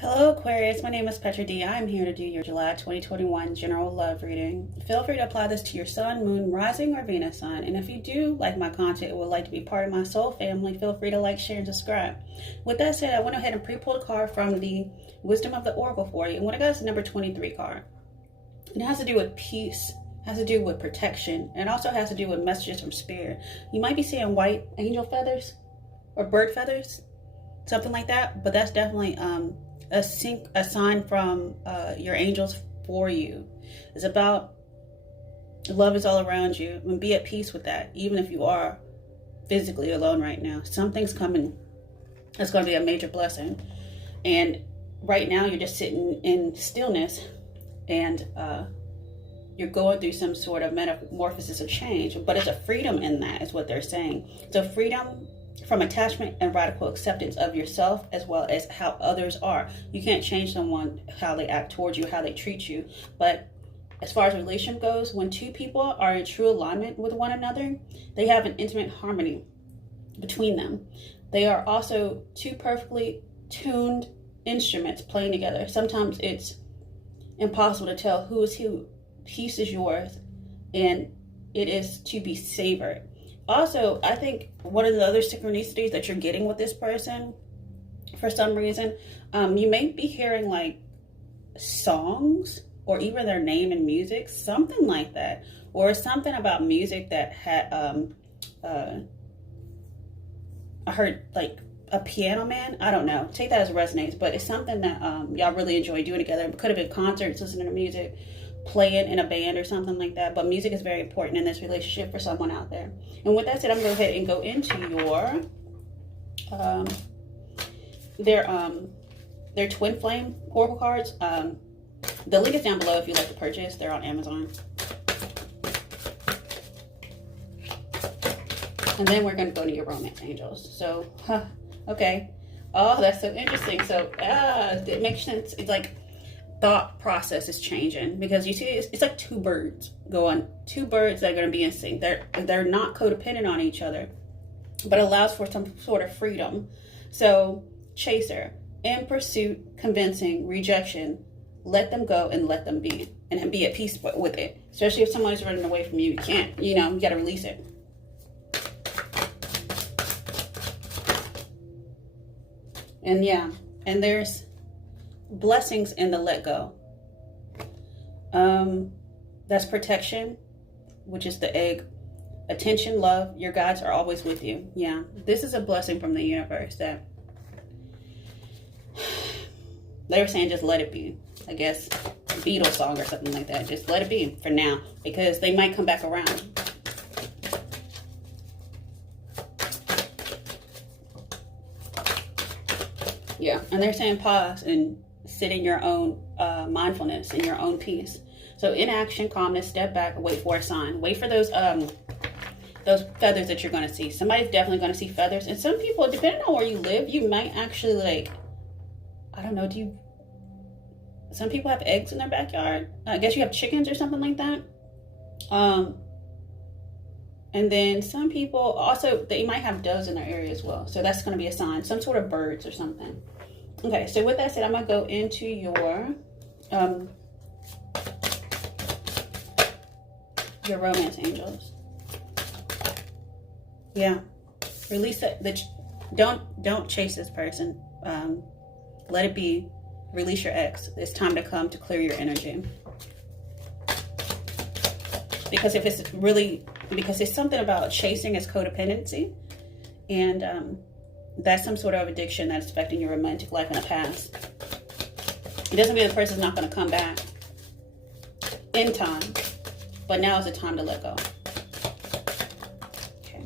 Hello Aquarius, my name is Petra D. I'm here to do your July 2021 general love reading. Feel free to apply this to your sun, moon, rising, or Venus sign. And if you do like my content and would like to be part of my soul family, feel free to like, share, and subscribe. With that said, I went ahead and pre-pulled a card from the Wisdom of the Oracle for you. And what I got is the number 23 card. It has to do with peace, has to do with protection, and it also has to do with messages from spirit. You might be seeing white angel feathers or bird feathers, something like that, but that's definitely a sign from your angels for you. It's about love is all around you, and be at peace with that, even if you are physically alone right now. Something's coming that's going to be a major blessing, and right now you're just sitting in stillness, and you're going through some sort of metamorphosis of change, but it's a freedom in that is what they're saying. So freedom from attachment and radical acceptance of yourself, as well as how others are. You can't change someone, how they act towards you, how they treat you. But as far as relationship goes, when two people are in true alignment with one another, they have an intimate harmony between them. They are also two perfectly tuned instruments playing together. Sometimes it's impossible to tell who is who. Peace is yours, and it is to be savored. Also, I think one of the other synchronicities that you're getting with this person, for some reason, you may be hearing like songs or even their name in music, something like that, or something about music that had, I heard like a piano man. I don't know. Take that as it resonates, but it's something that y'all really enjoy doing together. It could have been concerts, listening to music, playing in a band or something like that, but music is very important in this relationship for someone out there. And with that said, I'm going to go ahead and go into your their twin flame oracle cards. The link is down below if you'd like to purchase. They're on Amazon. And then we're going to go to your romance angels. So okay, oh, that's so interesting. So it makes sense. It's like thought process is changing, because you see it's like two birds that are going to be in sync. They're not codependent on each other, but allows for some sort of freedom. So chaser, in pursuit, convincing, rejection, let them go and let them be, and be at peace with it. Especially if someone is running away from you, you can't, you got to release it. And yeah, and there's blessings in the let go. That's protection, which is the egg. Attention, love, your guides are always with you. Yeah, this is a blessing from the universe that they were saying just let it be. I guess a Beatles song or something like that. Just let it be for now, because they might come back around. Yeah, and they're saying pause and sit in your own mindfulness, in your own peace. So inaction, calmness, step back, wait for a sign. Wait for those feathers that you're going to see. Somebody's definitely going to see feathers. And some people, depending on where you live, you might actually, like, I don't know, some people have eggs in their backyard. I guess you have chickens or something like that. And then some people also, they might have doves in their area as well. So that's going to be a sign, some sort of birds or something. Okay, so with that said, I'm going to go into your romance angels. Yeah, release it. Don't chase this person. Let it be. Release your ex. It's time to come to clear your energy. Because it's something about chasing is codependency, and that's some sort of addiction that's affecting your romantic life in the past. It doesn't mean the person's not going to come back in time, but now is the time to let go. Okay.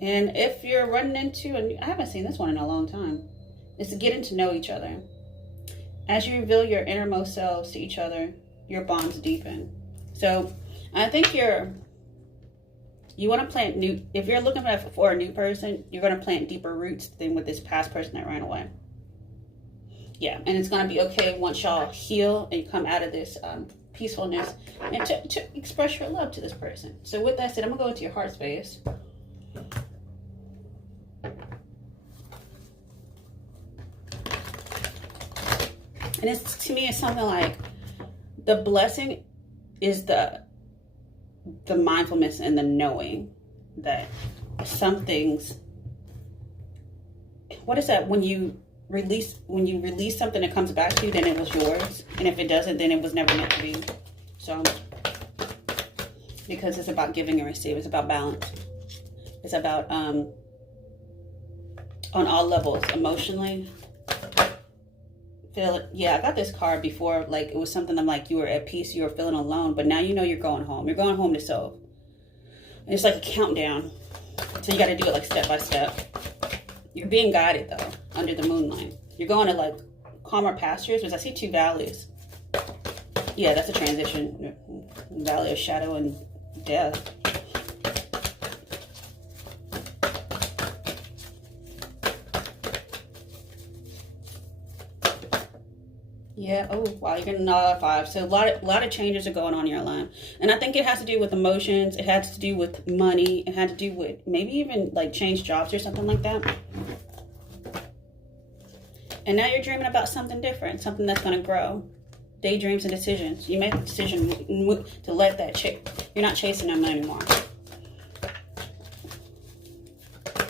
And if you're running into, I haven't seen this one in a long time, it's getting to know each other. As you reveal your innermost selves to each other, your bonds deepen. So I think you want to plant new, if you're looking for a new person, you're going to plant deeper roots than with this past person that ran away. Yeah, and it's going to be okay once y'all heal and come out of this peacefulness, and to express your love to this person. So with that said, I'm going to go into your heart space. And it's, to me, it's something like the blessing is the mindfulness and the knowing that some things, what is that, when you release something that comes back to you, then it was yours, and if it doesn't, then it was never meant to be. So because it's about giving and receiving, it's about balance, it's about on all levels, emotionally. Feel it. Yeah, I got this card before, like it was something I'm like, you were at peace, you were feeling alone, but now you know you're going home. You're going home to self. And it's like a countdown. So you got to do it like step by step. You're being guided though, under the moonlight. You're going to like calmer pastures, because I see 2 valleys. Yeah, that's a transition. Valley of shadow and death. Yeah. Oh, wow. You're getting another 5. So a lot of changes are going on in your life, and I think it has to do with emotions. It has to do with money. It had to do with maybe even like change jobs or something like that. And now you're dreaming about something different, something that's going to grow. Daydreams and decisions. You make a decision to let that chick. You're not chasing them anymore.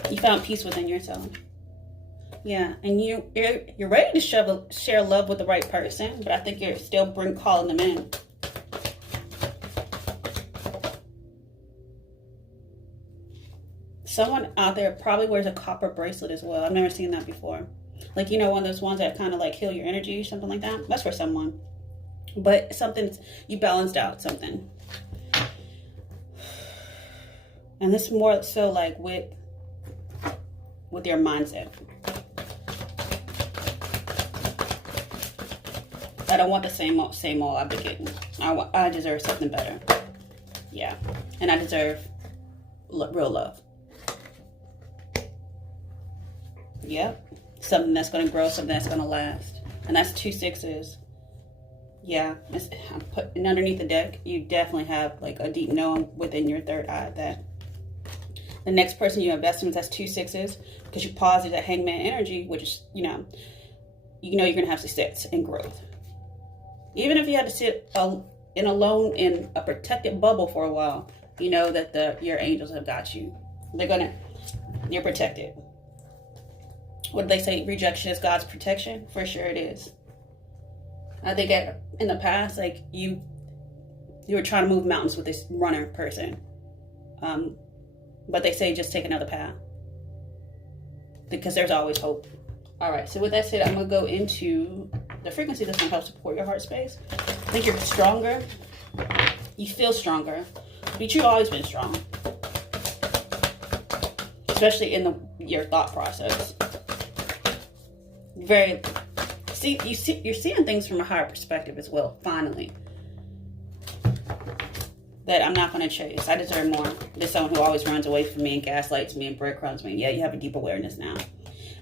You found peace within yourself. Yeah, and you're ready to share love with the right person, but I think you're still calling them in. Someone out there probably wears a copper bracelet as well. I've never seen that before. Like, you know, one of those ones that kind of like heal your energy or something like that. That's for someone. But something, you balanced out something. And this is more so like with your mindset. I don't want the same old I've been getting. I deserve something better. Yeah. And I deserve real love. Yep. Something that's going to grow, something that's going to last. And that's 2 6s. Yeah. I'm putting underneath the deck. You definitely have like a deep knowing within your third eye that the next person you invest in, that's 2 6s, because you positive that hangman energy, which is, you know you're going to have success and growth. Even if you had to sit alone in a protected bubble for a while, you know that your angels have got you. You're protected. What do they say? Rejection is God's protection? For sure it is. I think in the past, like you were trying to move mountains with this runner person. But they say just take another path, because there's always hope. All right, so with that said, I'm going to go into the frequency that's going to help support your heart space. I think you're stronger. You feel stronger. But you've always been strong. Especially in your thought process. You're seeing things from a higher perspective as well, finally. That I'm not going to chase. I deserve more. There's someone who always runs away from me and gaslights me and breadcrumbs me. Yeah, you have a deep awareness now.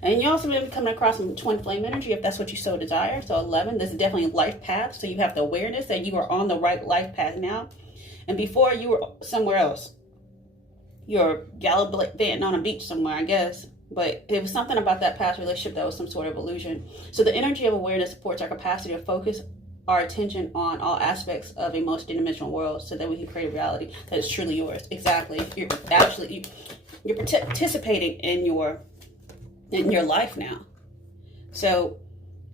And you also may be coming across some twin flame energy if that's what you so desire. So 11, this is definitely a life path. So you have the awareness that you are on the right life path now. And before you were somewhere else. You're gallivanting on a beach somewhere, I guess. But it was something about that past relationship that was some sort of illusion. So the energy of awareness supports our capacity to focus our attention on all aspects of a multi-dimensional world, so that we can create a reality that is truly yours. Exactly. You're participating in your life now. So,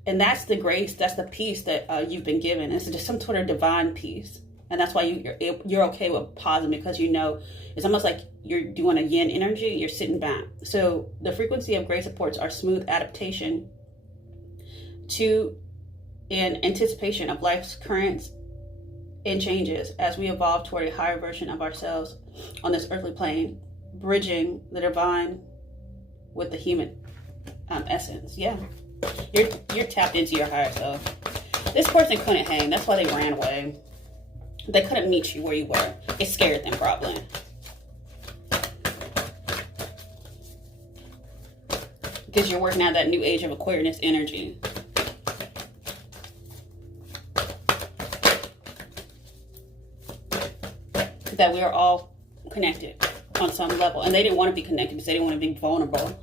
and that's the grace, that's the peace that you've been given. It's just some sort of divine peace. And that's why you're okay with pausing, because you know it's almost like you're doing a yin energy, you're sitting back. So the frequency of grace supports our smooth adaptation to and anticipation of life's currents and changes as we evolve toward a higher version of ourselves on this earthly plane, bridging the divine with the human essence. Yeah, you're tapped into your higher self. This person couldn't hang. That's why they ran away. They couldn't meet you where you were. It scared them probably. Because you're working out that new age of Aquarius energy. That we are all connected on some level. And they didn't want to be connected because they didn't want to be vulnerable.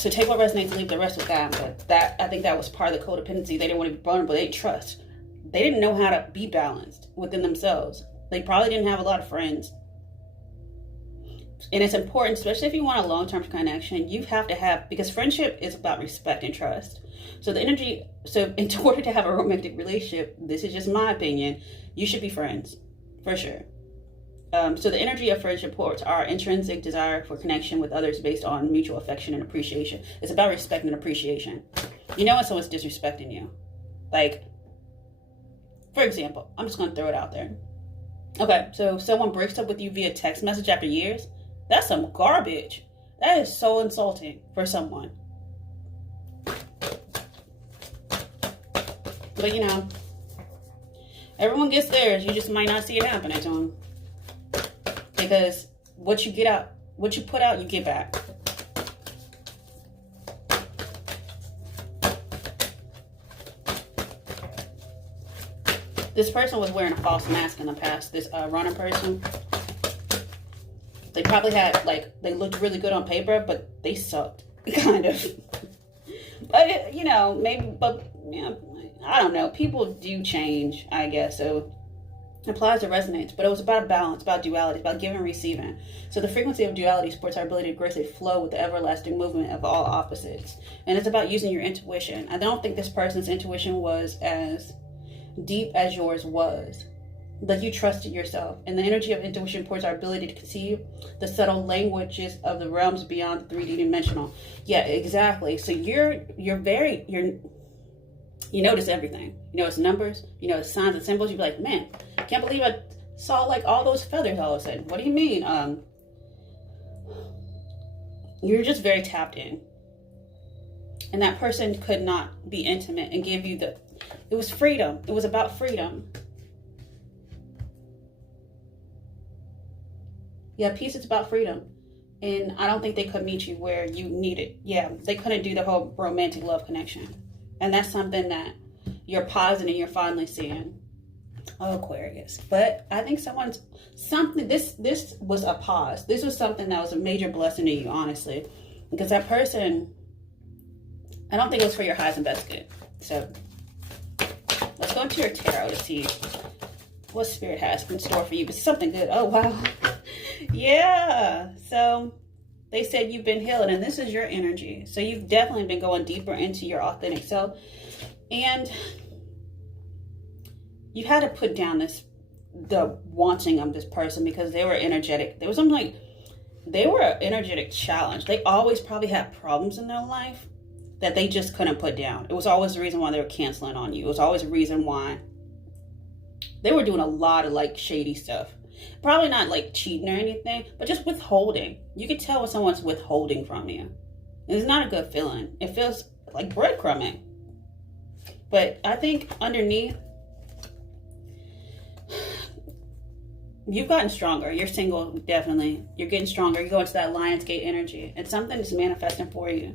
So take what resonates, leave the rest with God. But that, I think that was part of the codependency. They didn't want to be vulnerable. They didn't trust. They didn't know how to be balanced within themselves. They probably didn't have a lot of friends. And it's important, especially if you want a long-term connection, you have to have, because friendship is about respect and trust. So the energy, so in order to have a romantic relationship, this is just my opinion, you should be friends, for sure. So the energy of friendship supports our intrinsic desire for connection with others based on mutual affection and appreciation. It's about respect and appreciation. You know when someone's disrespecting you. Like, for example, I'm just going to throw it out there. Okay, so someone breaks up with you via text message after years. That's some garbage. That is so insulting for someone. But you know, everyone gets theirs. You just might not see it happening to them. Because what you get out, what you put out, you get back. This person was wearing a false mask in the past. This runner person. They probably had, like, they looked really good on paper, but they sucked, kind of. But, you know, maybe, but, you know, I don't know. People do change, I guess, so it applies to resonates. But it was about balance, about duality, about giving and receiving. So the frequency of duality supports our ability to gracefully flow with the everlasting movement of all opposites. And it's about using your intuition. I don't think this person's intuition was as deep as yours was. Like, you trusted yourself, and the energy of intuition supports our ability to conceive the subtle languages of the realms beyond the 3D dimensional. Yeah, exactly. So you notice everything. You notice numbers, you notice signs and symbols. You'd be like, man, I can't believe I saw like all those feathers all of a sudden. What do you mean? You're just very tapped in, and that person could not be intimate and give you it was freedom. It was about freedom. Yeah, peace is about freedom. And I don't think they could meet you where you need it. Yeah, they couldn't do the whole romantic love connection. And that's something that you're pausing and you're finally seeing. Oh, Aquarius. But I think this was a pause. This was something that was a major blessing to you, honestly. Because that person, I don't think it was for your highest and best good. So let's go into your tarot to see what Spirit has in store for you. But something good. Oh, wow. Yeah, so they said you've been healing, and this is your energy. So you've definitely been going deeper into your authentic self, and you had to put down the wanting of this person because they were energetic. There was something like they were an energetic challenge. They always probably had problems in their life that they just couldn't put down. It was always the reason why they were canceling on you. It was always the reason why they were doing a lot of like shady stuff. Probably not like cheating or anything, but just withholding. You can tell when someone's withholding from you. It's not a good feeling. It feels like breadcrumbing. But I think underneath, you've gotten stronger. You're single, definitely. You're getting stronger. You go into that Lionsgate energy. And something is manifesting for you.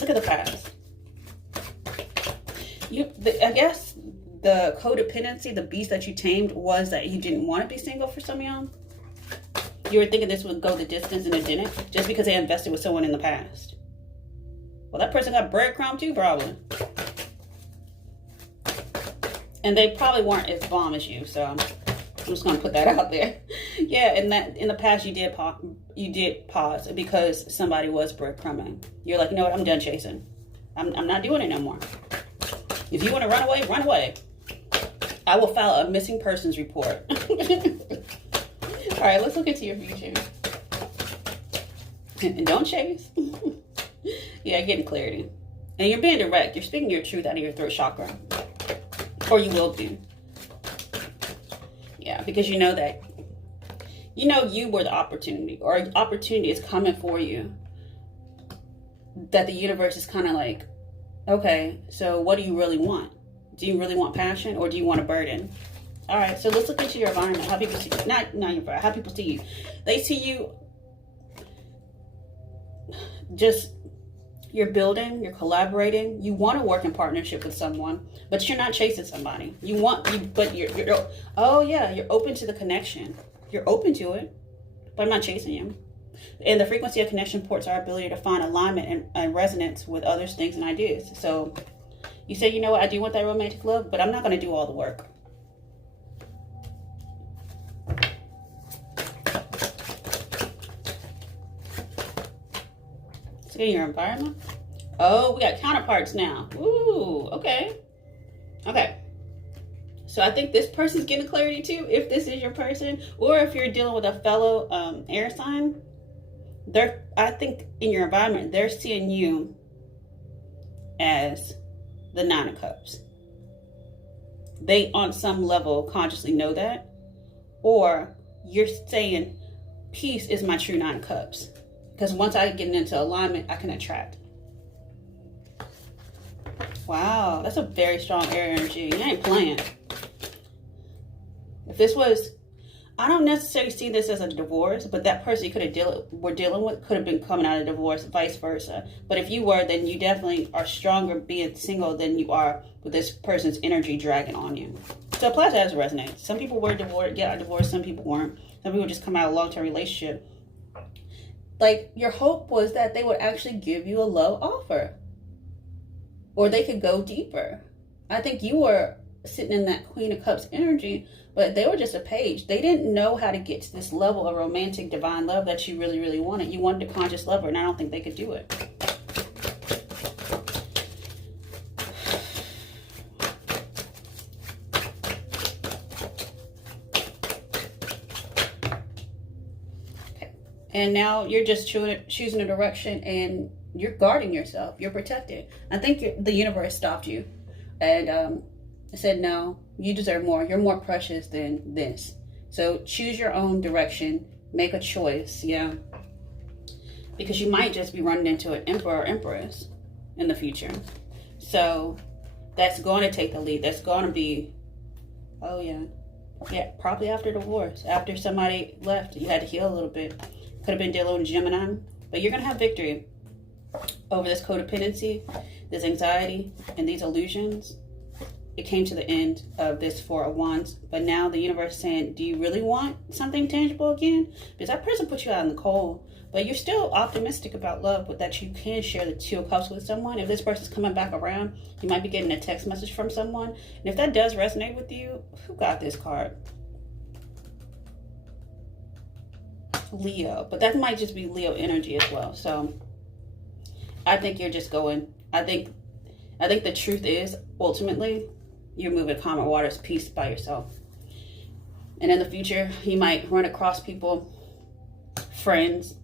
Look at the past. I guess the codependency, the beast that you tamed, was that you didn't want to be single for some of y'all. You were thinking this would go the distance and it didn't, just because they invested with someone in the past. Well, that person got breadcrumb too, probably. And they probably weren't as bomb as you, so I'm just gonna put that out there. Yeah, and that in the past you did pause because somebody was breadcrumbing. You're like, you know what? I'm done chasing. I'm not doing it no more. If you want to run away, run away. I will file a missing persons report. All right, let's look into your future. And don't chase. Yeah, getting clarity. And you're being direct. You're speaking your truth out of your throat chakra. Or you will do. Yeah, because you know that. You know you were the opportunity. Or opportunity is coming for you. That the universe is kind of like, okay, so what do you really want? Do you really want passion, or do you want a burden? All right, so let's look into your environment. How people see you. Not your environment. How people see you. They see you just, you're building, you're collaborating. You want to work in partnership with someone, but you're not chasing somebody. But you're oh yeah, you're open to the connection. You're open to it, but I'm not chasing you. And the frequency of connection ports our ability to find alignment and resonance with others, things, and ideas. So you say, you know what, I do want that romantic love, but I'm not going to do all the work. So in your environment. Oh, we got counterparts now. Ooh, okay. Okay. So I think this person's getting clarity too, if this is your person, or if you're dealing with a fellow air sign. I think in your environment, they're seeing you as the Nine of Cups. They on some level consciously know that, or you're saying peace is my true Nine of Cups, because once I get into alignment, I can attract. Wow, that's a very strong air energy. You ain't playing. If this was, I don't necessarily see this as a divorce, but that person you could have were dealing with could have been coming out of divorce, vice versa. But if you were, then you definitely are stronger being single than you are with this person's energy dragging on you. So apply that as it resonates. Some people were divorced, get out of divorce, some people weren't. Some people just come out of a long-term relationship. Like, your hope was that they would actually give you a love offer, or they could go deeper. I think you were sitting in that Queen of Cups energy, but they were just a page. They didn't know how to get to this level of romantic divine love that you really, really wanted. You wanted a conscious lover, and I don't think they could do it. Okay. And now you're just choosing a direction, and you're guarding yourself. You're protected. I think the universe stopped you and said, no, you deserve more. You're more precious than this. So choose your own direction. Make a choice, yeah. Because you might just be running into an emperor or empress in the future. So that's going to take the lead. That's going to be, oh yeah. Yeah, probably after divorce. After somebody left, you had to heal a little bit. Could have been dealing with Gemini. But you're going to have victory over this codependency, this anxiety, and these illusions. It came to the end of this Four of Wands, but now the universe is saying, do you really want something tangible again? Because that person put you out in the cold, but you're still optimistic about love, but that you can share the Two of Cups with someone. If this person's coming back around, you might be getting a text message from someone. And if that does resonate with you, who got this card? Leo, but that might just be Leo energy as well. So I think you're just going, I think the truth is, ultimately, you're moving calmer waters, peace by yourself. And in the future, you might run across people, friends,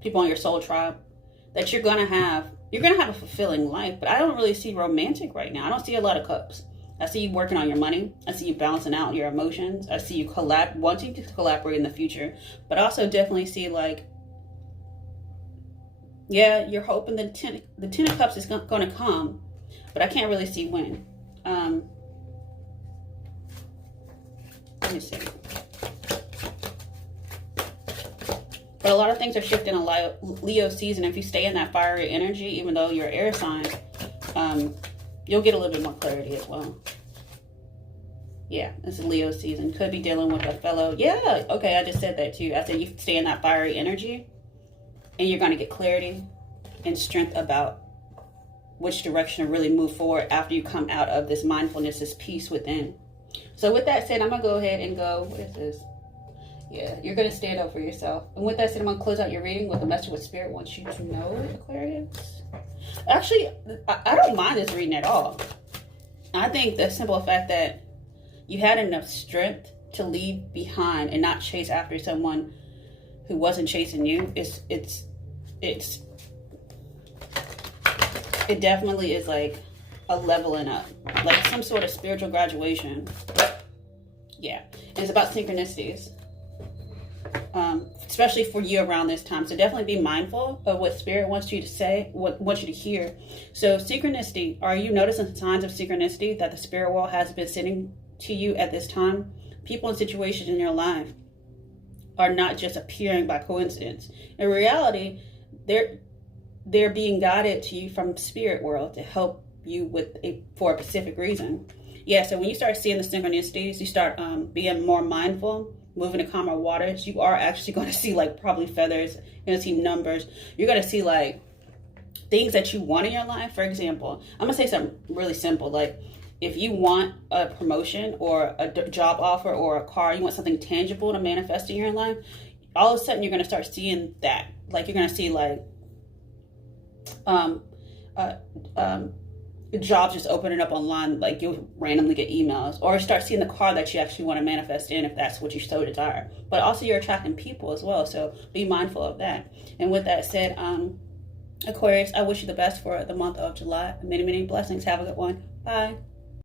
people on your soul tribe, that you're going to have a fulfilling life. But I don't really see romantic right now. I don't see a lot of cups. I see you working on your money. I see you balancing out your emotions. I see you wanting to collaborate in the future. But I also definitely see, like, yeah, you're hoping the Ten of Cups is going to come, but I can't really see when. Let me see. But a lot of things are shifting in Leo season. If you stay in that fiery energy, even though you're air sign, you'll get a little bit more clarity as well. Yeah, this is Leo season. Could be dealing with a fellow. Yeah, okay, I just said that too. I said you stay in that fiery energy, and you're going to get clarity and strength about which direction to really move forward after you come out of this mindfulness, this peace within. So with that said, I'm going to go ahead and go, what is this? Yeah, you're going to stand up for yourself. And with that said, I'm going to close out your reading with a message what Spirit wants you to know, Aquarius. Actually, I don't mind this reading at all. I think the simple fact that you had enough strength to leave behind and not chase after someone who wasn't chasing you, it definitely is like a leveling up, like some sort of spiritual graduation. Yeah, and it's about synchronicities, especially for you around this time. So definitely be mindful of what Spirit wants you to say, what wants you to hear. So synchronicity, are you noticing signs of synchronicity that the spirit world has been sending to you at this time? People and situations in your life are not just appearing by coincidence. In reality, they're being guided to you from spirit world to help you for a specific reason. Yeah, so when you start seeing the synchronicities, you start being more mindful moving in calmer waters, you are actually going to see like probably feathers. You're going to see numbers. You're going to see like things that you want in your life. For example, I'm going to say something really simple. Like if you want a promotion or a job offer or a car, you want something tangible to manifest in your life, all of a sudden you're going to start seeing that. Like you're going to see like jobs just opening up online. Like you'll randomly get emails, or start seeing the car that you actually want to manifest in, if that's what you so desire. But also you're attracting people as well, so be mindful of that. And with that said, Aquarius, I wish you the best for the month of July. Many, many blessings. Have a good one. Bye.